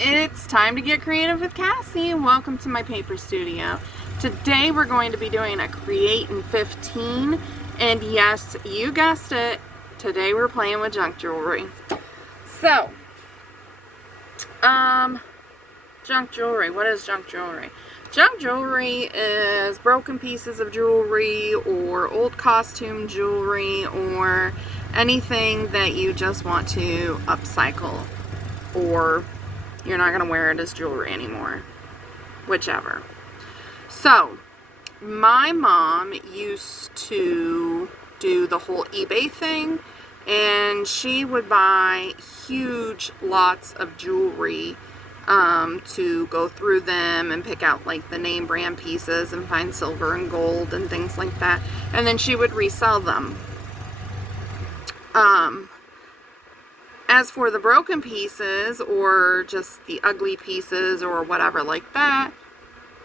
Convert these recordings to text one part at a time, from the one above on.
It's time to get creative with Cassie. Welcome to my paper studio. Today we're going to be doing a Create in 15, and yes, you guessed it, today we're playing with junk jewelry. So, junk jewelry. What is junk jewelry? Junk jewelry is broken pieces of jewelry or old costume jewelry or anything that you just want to upcycle, or you're not going to wear it as jewelry anymore. Whichever. So, my mom used to do the whole eBay thing, and she would buy huge lots of jewelry to go through them and pick out like the name brand pieces and find silver and gold and things like that. And then she would resell them. As for the broken pieces or just the ugly pieces or whatever like that,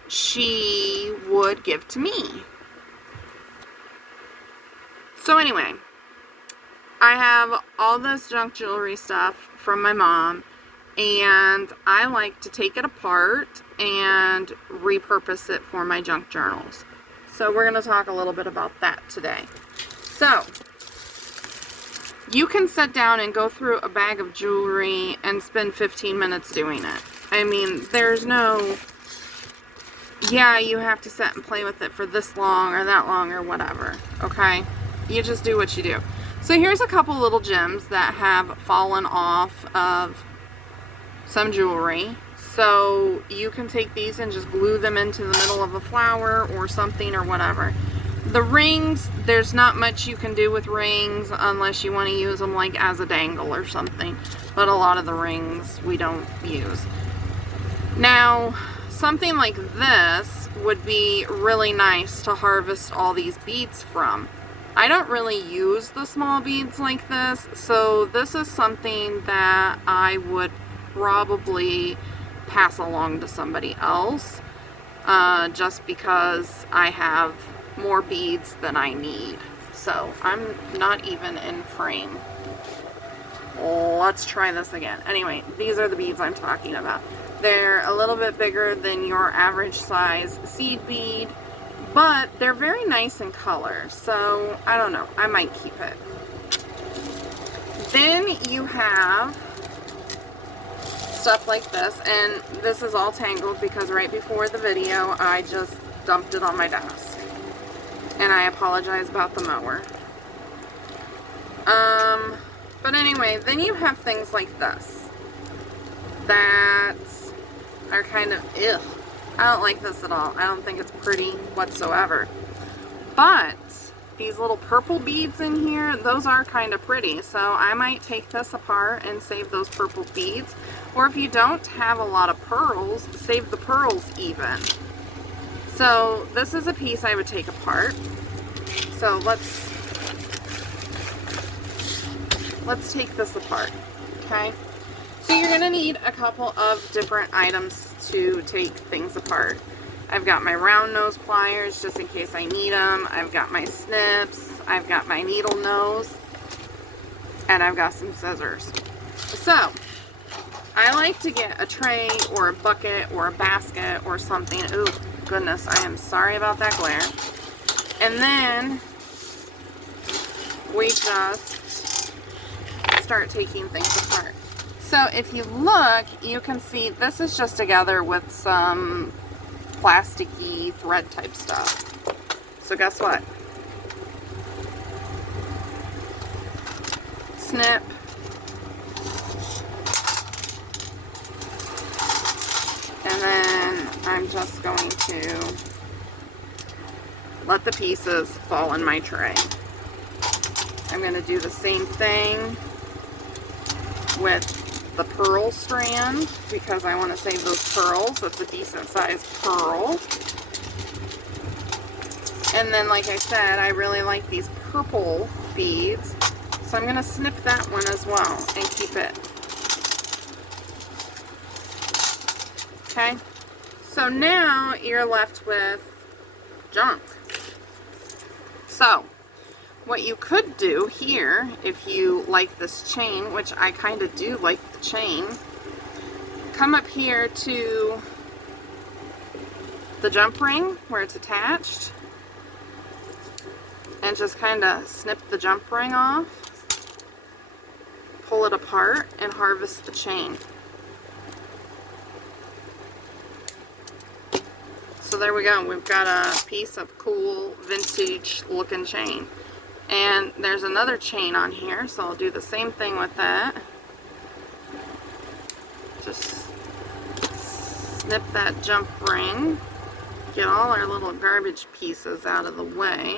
she would give to me. So anyway, I have all this junk jewelry stuff from my mom, and I like to take it apart and repurpose it for my junk journals. So we're going to talk a little bit about that today. So, you can sit down and go through a bag of jewelry and spend 15 minutes doing it. I mean, there's no, yeah, you have to sit and play with it for this long or that long or whatever, okay? You just do what you do. So here's a couple little gems that have fallen off of some jewelry. So you can take these and just glue them into the middle of a flower or something or whatever. The rings, there's not much you can do with rings unless you want to use them like as a dangle or something. But a lot of the rings we don't use. Now, something like this would be really nice to harvest all these beads from. I don't really use the small beads like this, so this is something that I would probably pass along to somebody else, just because I have more beads than I need. So I'm not even in frame. Let's try this again. Anyway, these are the beads I'm talking about. They're a little bit bigger than your average size seed bead, but they're very nice in color. So I don't know, I might keep it. Then you have stuff like this, and this is all tangled because right before the video I just dumped it on my desk. And I apologize about the mower. But anyway, then you have things like this that are kind of, ugh. I don't like this at all. I don't think it's pretty whatsoever. But these little purple beads in here, those are kind of pretty. So I might take this apart and save those purple beads. Or if you don't have a lot of pearls, save the pearls even. So this is a piece I would take apart. So let's take this apart, okay? So you're gonna need a couple of different items to take things apart. I've got my round nose pliers just in case I need them. I've got my snips. I've got my needle nose. And I've got some scissors. So I like to get a tray or a bucket or a basket or something. Ooh, goodness, I am sorry about that glare. And then we just start taking things apart. So if you look, you can see this is just together with some plasticky thread type stuff. So guess what? Snip. And then I'm just going to let the pieces fall in my tray. I'm going to do the same thing with the pearl strand because I want to save those pearls. That's a decent sized pearl. And then, like I said, I really like these purple beads, so I'm going to snip that one as well and keep it. Okay, so now you're left with junk. So what you could do here, if you like this chain, which I kind of do like the chain, come up here to the jump ring where it's attached and just kind of snip the jump ring off, pull it apart, and harvest the chain. So there we go. We've got a piece of cool vintage looking chain. And there's another chain on here, so I'll do the same thing with that. Just snip that jump ring, get all our little garbage pieces out of the way.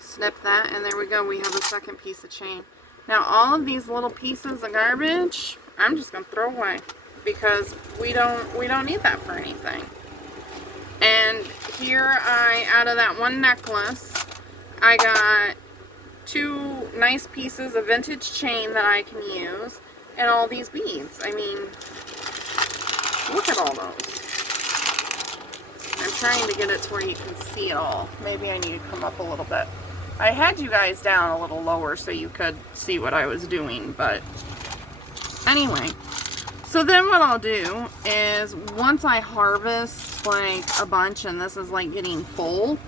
Snip that, and there we go. We have a second piece of chain. Now all of these little pieces of garbage, I'm just gonna throw away because we don't need that for anything. And here out of that one necklace, I got 2 nice pieces of vintage chain that I can use, and all these beads. I mean, look at all those. I'm trying to get it to where you can see it all. Maybe I need to come up a little bit. I had you guys down a little lower so you could see what I was doing, but anyway. So then what I'll do is once I harvest like a bunch and this is like getting full,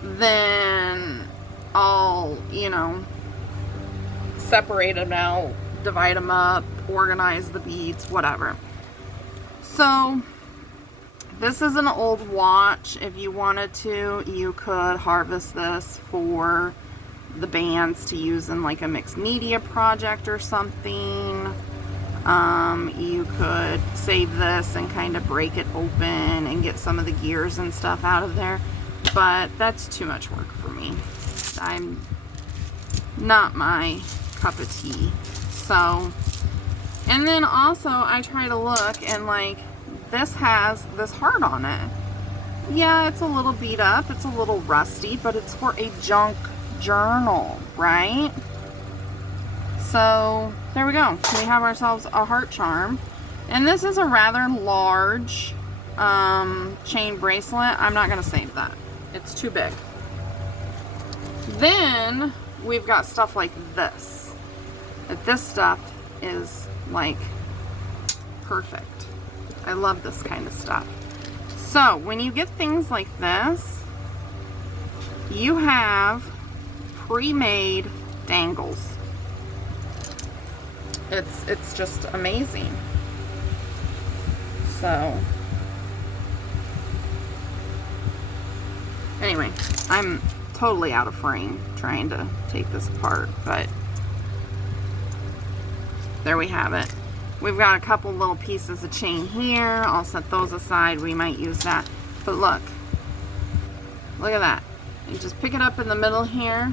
then I'll, you know, separate them out, divide them up, organize the beads, whatever. So this is an old watch. If you wanted to, you could harvest this for the bands to use in like a mixed media project or something. You could save this and kind of break it open and get some of the gears and stuff out of there, but that's too much work for me. I'm not my cup of tea. So, and then also I try to look and like this has this heart on it. Yeah, it's a little beat up, it's a little rusty, but it's for a junk journal, right? So there we go. We have ourselves a heart charm. And this is a rather large chain bracelet. I'm not going to save that. It's too big. Then we've got stuff like this. This stuff is like perfect. I love this kind of stuff. So when you get things like this, you have pre-made dangles. It's just amazing. So anyway, I'm totally out of frame trying to take this apart, but there we have it. We've got a couple little pieces of chain here. I'll set those aside. We might use that. But look at that. You just pick it up in the middle here,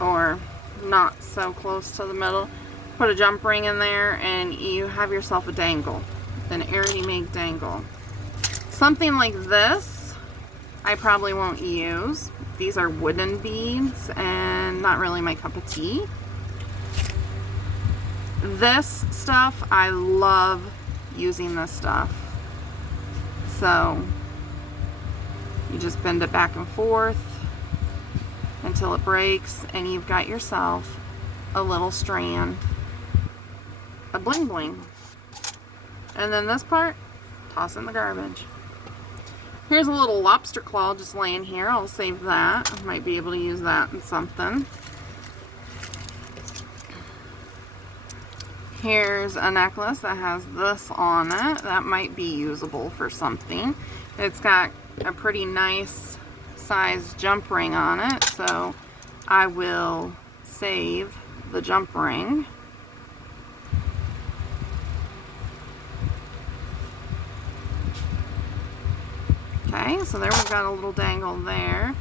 or not so close to the middle. Put a jump ring in there and you have yourself a dangle, an already made dangle. Something like this I probably won't use. These are wooden beads and not really my cup of tea. This stuff, I love using this stuff. So you just bend it back and forth until it breaks, and you've got yourself a little strand of bling bling. And then this part, toss in the garbage. Here's a little lobster claw just laying here. I'll save that. I might be able to use that in something. Here's a necklace that has this on it. That might be usable for something. It's got a pretty nice size jump ring on it, so I will save the jump ring. Okay, so there we've got a little dangle there.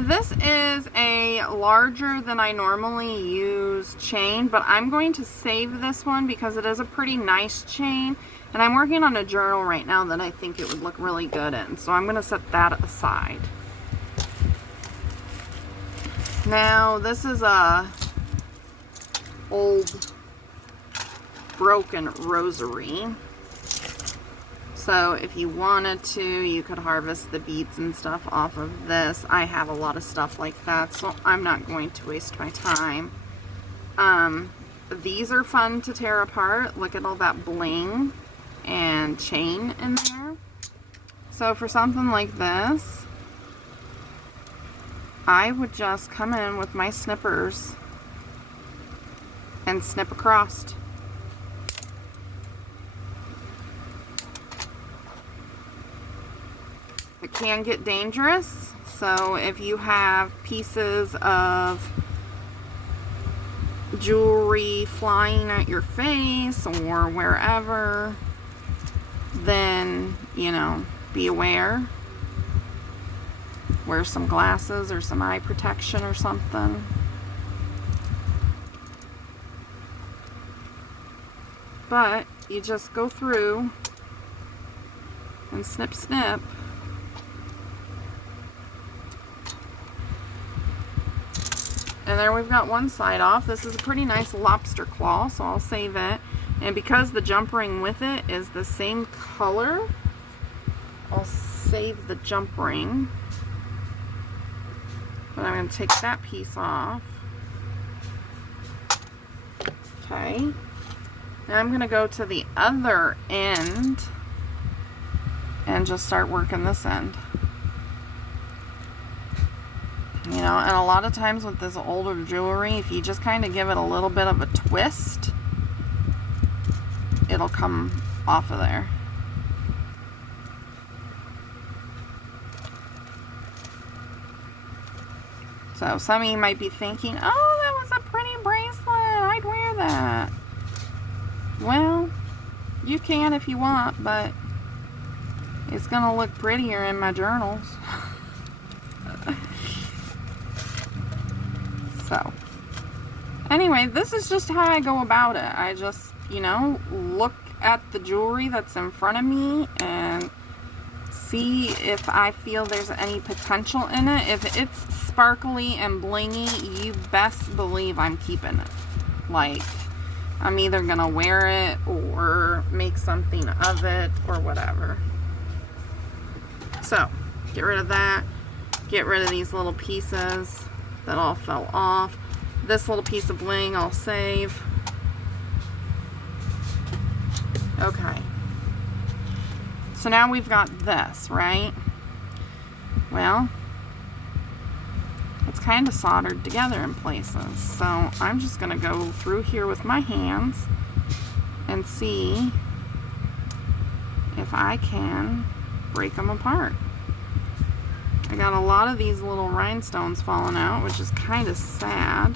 This is a larger than I normally use chain, but I'm going to save this one because it is a pretty nice chain, and I'm working on a journal right now that I think it would look really good in, so I'm going to set that aside. Now, this is a old broken rosary. So if you wanted to, you could harvest the beads and stuff off of this. I have a lot of stuff like that, so I'm not going to waste my time These are fun to tear apart. Look at all that bling and chain in there. So for something like this, I would just come in with my snippers and snip across. It can get dangerous, so if you have pieces of jewelry flying at your face or wherever, then, you know, be aware. Wear some glasses or some eye protection or something. But you just go through and snip, snip. And there we've got one side off. This is a pretty nice lobster claw, so I'll save it. And because the jump ring with it is the same color, I'll save the jump ring. But I'm going to take that piece off. Okay. Now I'm going to go to the other end and just start working this end. You know, and a lot of times with this older jewelry, if you just kind of give it a little bit of a twist, it'll come off of there. So some of you might be thinking, oh, that was a pretty bracelet, I'd wear that. Well, you can if you want, but it's going to look prettier in my journals. So, anyway, this is just how I go about it. I just, you know, look at the jewelry that's in front of me and see if I feel there's any potential in it. If it's sparkly and blingy, you best believe I'm keeping it. Like, I'm either gonna wear it or make something of it or whatever. So, get rid of that. Get rid of these little pieces that all fell off. This little piece of bling I'll save. Okay. So now we've got this, right? Well, it's kind of soldered together in places. So I'm just going to go through here with my hands and see if I can break them apart. I got a lot of these little rhinestones falling out, which is kind of sad.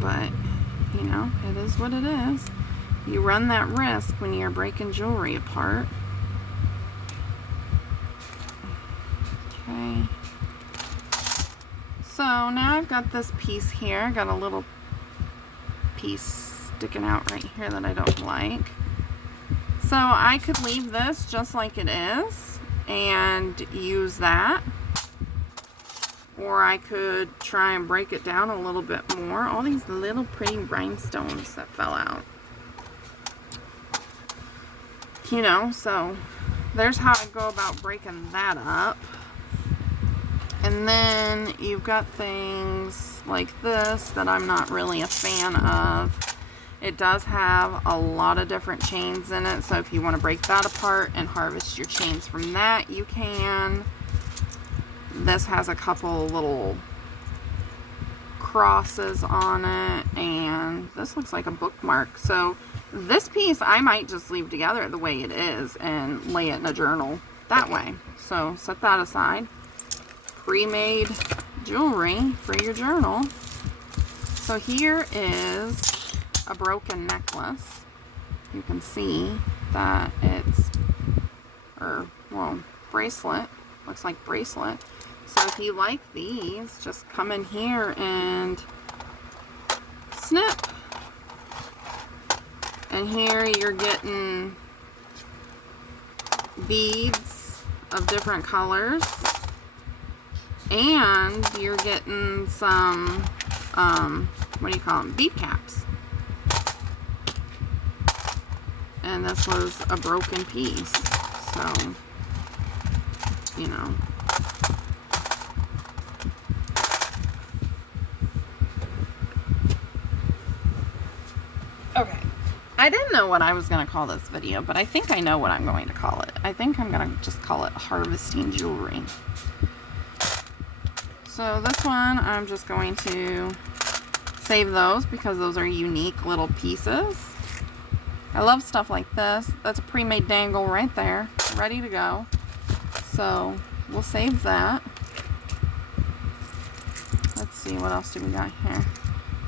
But, you know, it is what it is. You run that risk when you're breaking jewelry apart. Okay. So now I've got this piece here. I got a little piece sticking out right here that I don't like. So I could leave this just like it is and use that, or I could try and break it down a little bit more. All these little pretty rhinestones that fell out, you know. So there's how I go about breaking that up. And then you've got things like this that I'm not really a fan of. It does have a lot of different chains in it, so if you want to break that apart and harvest your chains from that, you can. This has a couple little crosses on it, and this looks like a bookmark. So this piece I might just leave together the way it is and lay it in a journal that way. So set that aside. Pre-made jewelry for your journal. So here is a broken necklace. You can see that it's, well, bracelet. Looks like bracelet. So if you like these, just come in here and snip. And here you're getting beads of different colors. And you're getting some, what do you call them? Bead caps. And this was a broken piece. So you know. Okay. I didn't know what I was going to call this video, but I think I know what I'm going to call it. I think I'm going to just call it Harvesting Jewelry. So this one, I'm just going to save those because those are unique little pieces. I love stuff like this. That's a pre-made dangle right there, ready to go. So we'll save that. Let's see, what else do we got here?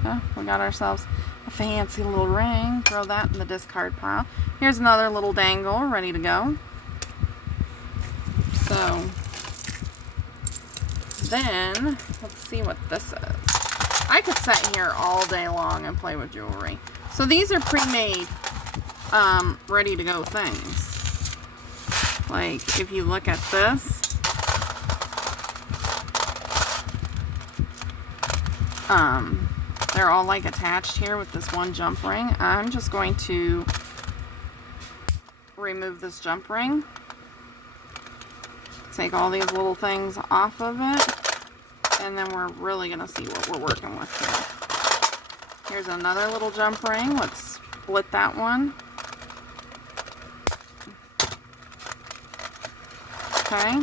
Oh, we got ourselves a fancy little ring. Throw that in the discard pile. Here's another little dangle ready to go. So then, let's see what this is. I could sit here all day long and play with jewelry. So these are pre-made, ready to go things. Like if you look at this, they're all like attached here with this one jump ring. I'm just going to remove this jump ring. Take all these little things off of it. And then we're really going to see what we're working with here. Here's another little jump ring. Let's split that one. Okay.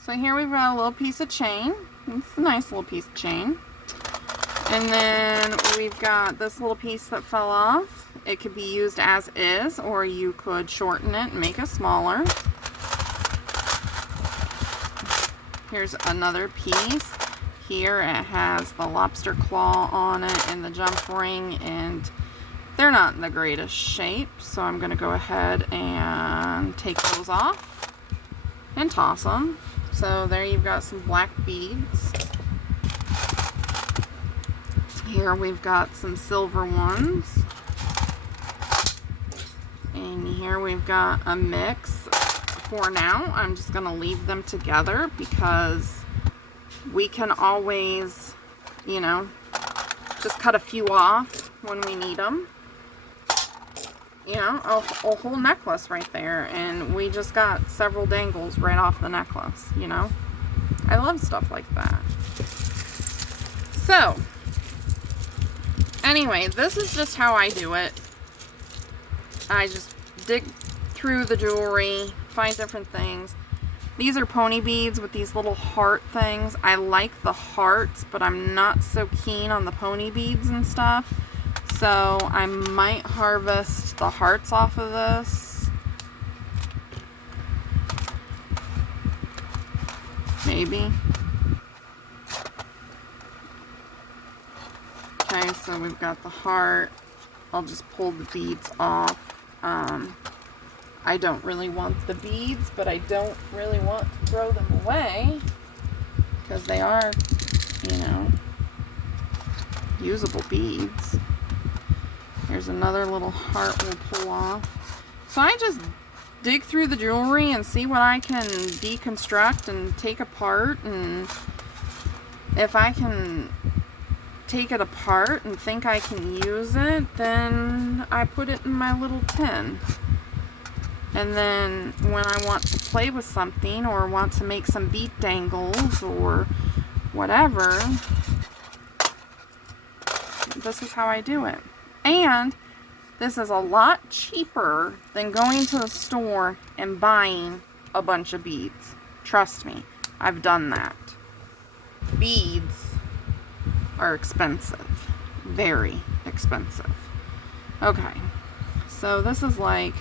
So here we've got a little piece of chain. It's a nice little piece of chain. And then we've got this little piece that fell off. It could be used as is, or you could shorten it and make it smaller. Here's another piece. Here it has the lobster claw on it and the jump ring, and they're not in the greatest shape, so I'm going to go ahead and take those off and toss them. So there you've got some black beads. Here we've got some silver ones. And here we've got a mix. For now, I'm just going to leave them together because we can always, you know, just cut a few off when we need them. You know, a whole necklace right there, and we just got several dangles right off the necklace, you know. I love stuff like that. So, anyway, this is just how I do it. I just dig through the jewelry, find different things. These are pony beads with these little heart things. I like the hearts, but I'm not so keen on the pony beads and stuff. So I might harvest the hearts off of this. Maybe. Okay, so we've got the heart. I'll just pull the beads off. I don't really want the beads, but I don't really want to throw them away because they are, you know, usable beads. Here's another little heart we'll pull off. So I just dig through the jewelry and see what I can deconstruct and take apart, and if I can take it apart and think I can use it, then I put it in my little tin. And then when I want to play with something or want to make some bead dangles or whatever, this is how I do it. And this is a lot cheaper than going to the store and buying a bunch of beads. Trust me, I've done that. Beads are expensive. Very expensive. Okay, so this is like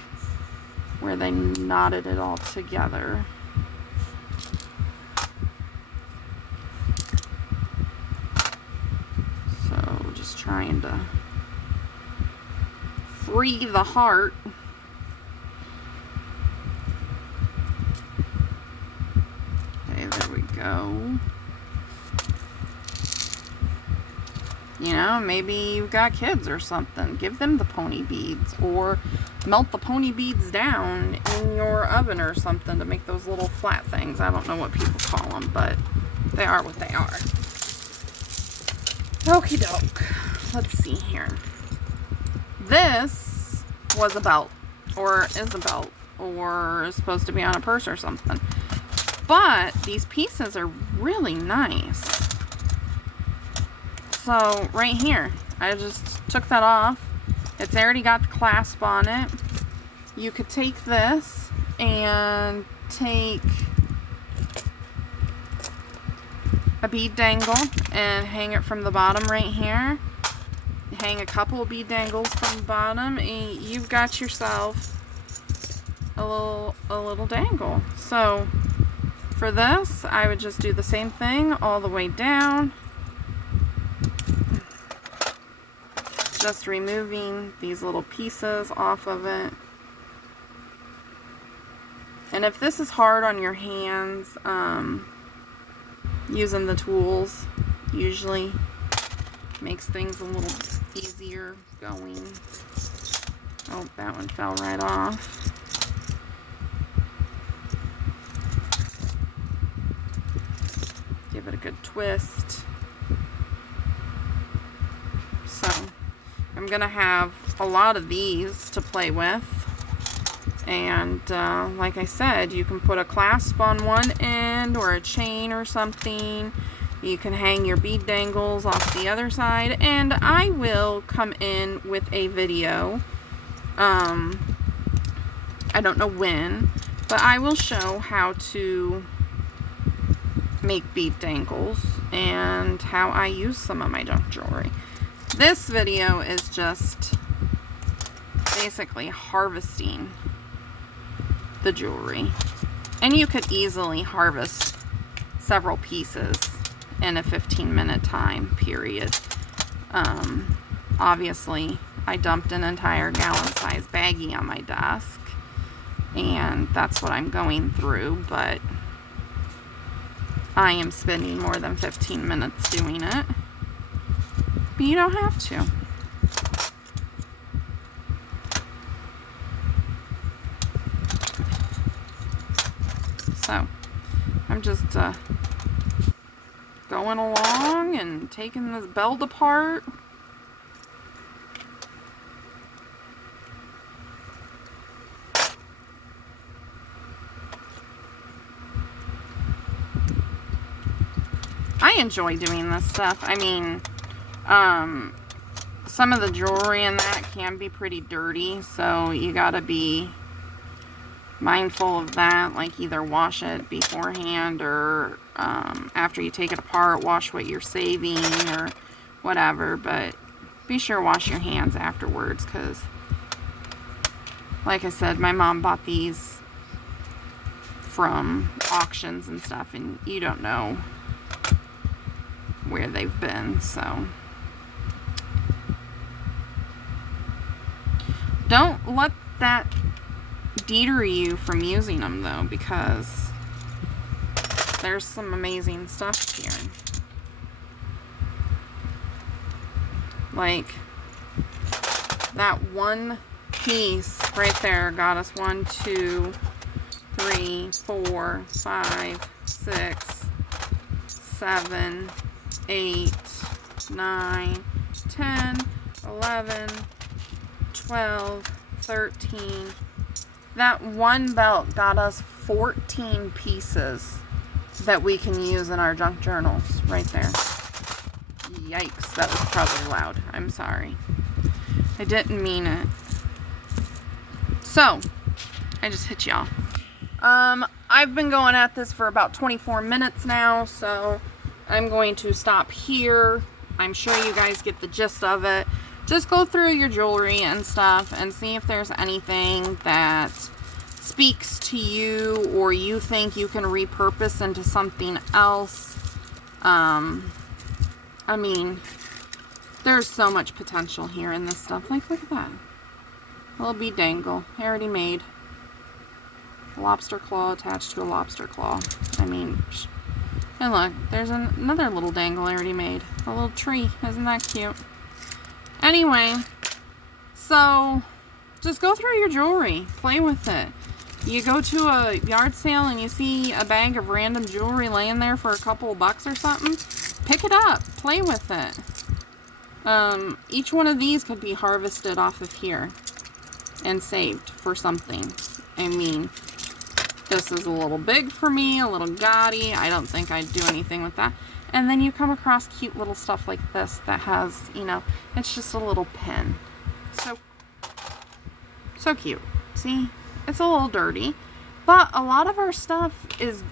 where they knotted it all together. So just trying to free the heart. Okay, there we go. You know, maybe you've got kids or something. Give them the pony beads, or melt the pony beads down in your oven or something to make those little flat things. I don't know what people call them, but they are what they are. Okie doke. Let's see here. This was a belt, or is a belt, or is supposed to be on a purse or something. But these pieces are really nice. So right here, I just took that off. It's already got the clasp on it. You could take this and take a bead dangle and hang it from the bottom right here. Hang a couple of bead dangles from the bottom, and you've got yourself a little dangle. So for this, I would just do the same thing all the way down, just removing these little pieces off of it. And if this is hard on your hands, using the tools usually makes things a little easier going. Oh, that one fell right off. Give it a good twist. So I'm gonna have a lot of these to play with, and like I said, you can put a clasp on one end or a chain or something. You can hang your bead dangles off the other side, and I will come in with a video, I don't know when, but I will show how to make bead dangles and how I use some of my junk jewelry. This video is just basically harvesting the jewelry, and you could easily harvest several pieces in a 15-minute time period. Obviously I dumped an entire gallon-sized baggie on my desk, and that's what I'm going through, but I am spending more than 15 minutes doing it. But you don't have to. So I'm just going along and taking this belt apart. I enjoy doing this stuff. I mean, some of the jewelry in that can be pretty dirty, so you gotta be mindful of that. Like, either wash it beforehand, or after you take it apart, wash what you're saving or whatever, but be sure to wash your hands afterwards, because like I said, my mom bought these from auctions and stuff, and you don't know where they've been. So don't let that deter you from using them, though, because there's some amazing stuff here. Like that one piece right there got us 1, 2, 3, 4, 5, 6, 7, 8, 9, 10, 11, 12, 13. That one belt got us 14 pieces that we can use in our junk journals right there. Yikes, that was probably loud. I'm sorry. I didn't mean it. So, I just hit y'all. I've been going at this for about 24 minutes now, so I'm going to stop here. I'm sure you guys get the gist of it. Just go through your jewelry and stuff and see if there's anything that speaks to you or you think you can repurpose into something else. I mean, there's so much potential here in this stuff. Like, look at that. A little bead dangle, already made. A lobster claw attached to a lobster claw. I mean, and look, there's another little dangle already made. A little tree. Isn't that cute? Anyway, so just go through your jewelry. Play with it. You go to a yard sale and you see a bag of random jewelry laying there for a couple of bucks or something. Pick it up. Play with it. Each one of these could be harvested off of here and saved for something. I mean, This is a little big for me, a little gaudy. I don't think I'd do anything with that. And then you come across cute little stuff like this that has, you know, it's just a little pin. So cute. See? It's a little dirty. But a lot of our stuff is,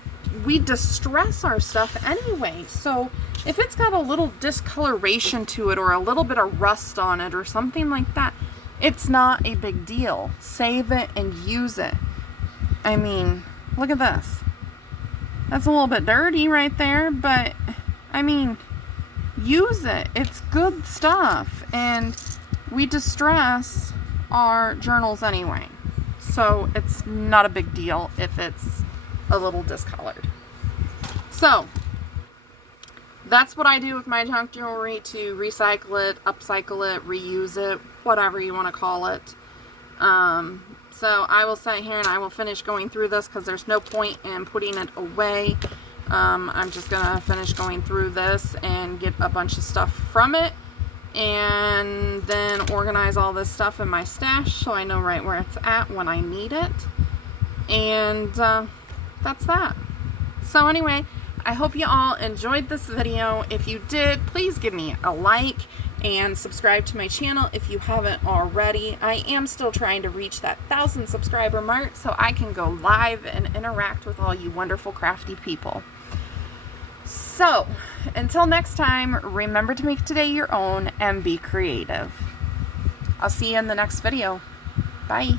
we distress our stuff anyway. So if it's got a little discoloration to it or a little bit of rust on it or something like that, it's not a big deal. Save it and use it. I mean, look at this. That's a little bit dirty right there, but I mean, use it. It's good stuff. And we distress our journals anyway. So it's not a big deal if it's a little discolored. So that's what I do with my junk jewelry, to recycle it, upcycle it, reuse it, whatever you want to call it. So I will sit here and I will finish going through this because there's no point in putting it away. I'm just going to finish going through this and get a bunch of stuff from it, and then organize all this stuff in my stash so I know right where it's at when I need it. And that's that. So anyway, I hope you all enjoyed this video. If you did, please give me a like and subscribe to my channel if you haven't already. I am still trying to reach that 1,000 subscriber mark so I can go live and interact with all you wonderful crafty people. So, until next time, remember to make today your own and be creative. I'll see you in the next video. Bye.